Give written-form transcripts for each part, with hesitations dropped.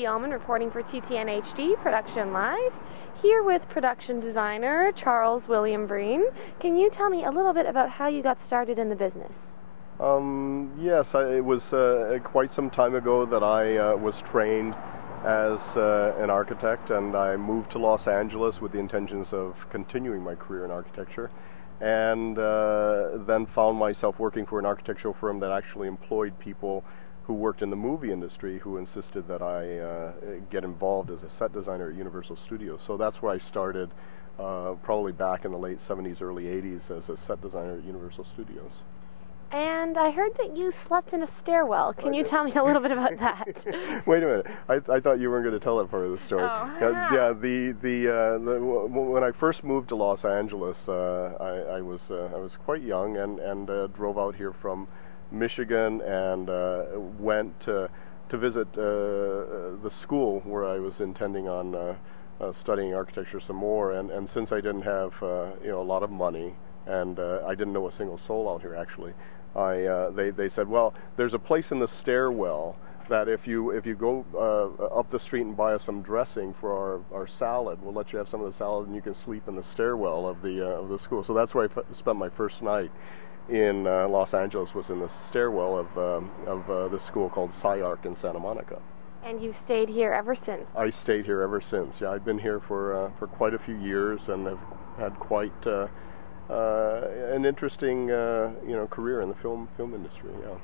Katie Allman reporting for TTN-HD Production Live, here with production designer Charles William Breen. Can you tell me a little bit about how you got started in the business? Yes, it was quite some time ago that I was trained as an architect, and I moved to Los Angeles with the intentions of continuing my career in architecture, and then found myself working for an architectural firm that actually employed people who worked in the movie industry, who insisted that I get involved as a set designer at Universal Studios. So that's where I started, probably back in the late 70s, early 80s, as a set designer at Universal Studios. And I heard that you slept in a stairwell. Can you tell me a little bit about that? Wait a minute. I thought you weren't going to tell that part of the story. Oh. When I first moved to Los Angeles, I was quite young and drove out here from Michigan and went to visit the school where I was intending on studying architecture some more. And since I didn't have a lot of money, and I didn't know a single soul out here actually, they said, well, there's a place in the stairwell that if you go up the street and buy us some dressing for our salad, we'll let you have some of the salad and you can sleep in the stairwell of the school. So that's where I spent my first night in Los Angeles, was in the stairwell of the school called SciArc in Santa Monica. And you've stayed here ever since? I stayed here ever since. Yeah, I've been here for quite a few years and have had quite an interesting career in the film industry. Yeah.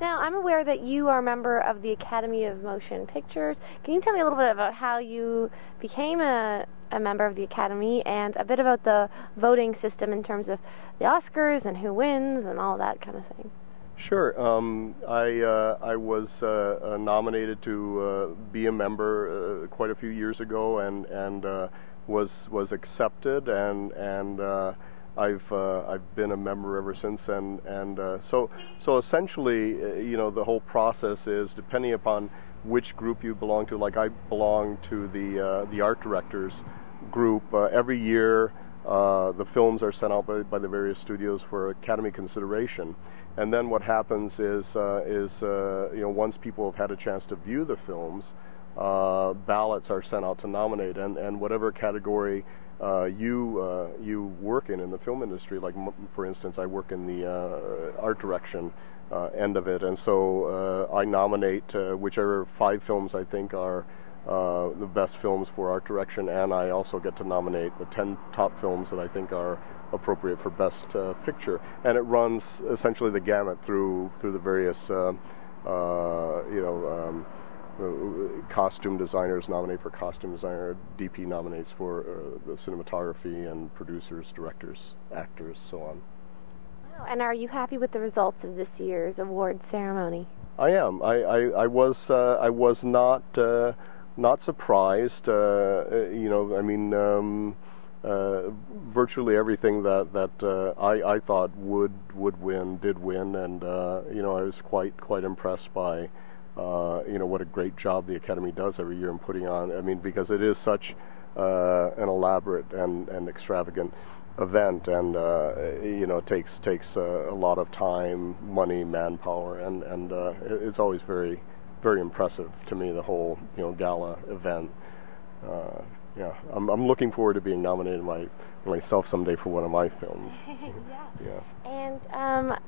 Now, I'm aware that you are a member of the Academy of Motion Pictures. Can you tell me a little bit about how you became a member of the Academy, and a bit about the voting system in terms of the Oscars and who wins and all that kind of thing? Sure. I was nominated to be a member quite a few years ago, and was accepted, and I've been a member ever since, and so essentially, the whole process is depending upon which group you belong to. Like, I belong to the art directors group. Every year, the films are sent out by the various studios for Academy consideration, and then what happens is once people have had a chance to view the films, ballots are sent out to nominate, and whatever category you work in the film industry. Like, for instance, I work in the art direction end of it, and so I nominate whichever 5 films I think are the best films for art direction, and I also get to nominate the 10 top films that I think are appropriate for best picture. And it runs essentially the gamut through the various costume designers nominate for costume designer, DP nominates for the cinematography, and producers, directors, actors, so on. Wow. And are you happy with the results of this year's award ceremony? I am. I was not surprised. Virtually everything that I thought would win did win, and I was quite impressed by what a great job the Academy does every year in putting on. I mean, because it is such an elaborate and extravagant event, and it takes a lot of time, money, manpower, and it's always very, very impressive to me, the whole gala event. Yeah, I'm looking forward to being nominated myself someday for one of my films. Yeah. And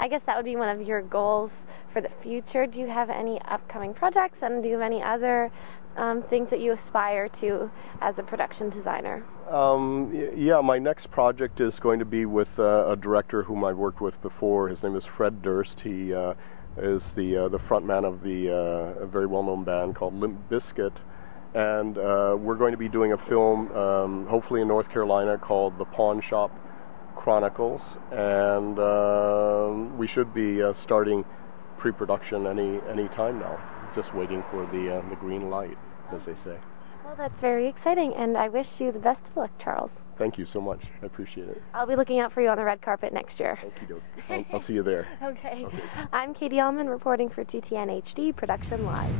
I guess that would be one of your goals for the future. Do you have any upcoming projects, and do you have any other things that you aspire to as a production designer? Yeah, my next project is going to be with a director whom I've worked with before. His name is Fred Durst. He is the frontman of a very well-known band called Limp Bizkit. And we're going to be doing a film, hopefully in North Carolina, called The Pawn Shop Chronicles, and we should be starting pre-production any time now. Just waiting for the green light, as they say. Well, that's very exciting, and I wish you the best of luck, Charles. Thank you so much. I appreciate it. I'll be looking out for you on the red carpet next year. I'll see you there. Okay. I'm Katie Allman reporting for TTN-HD Production Live.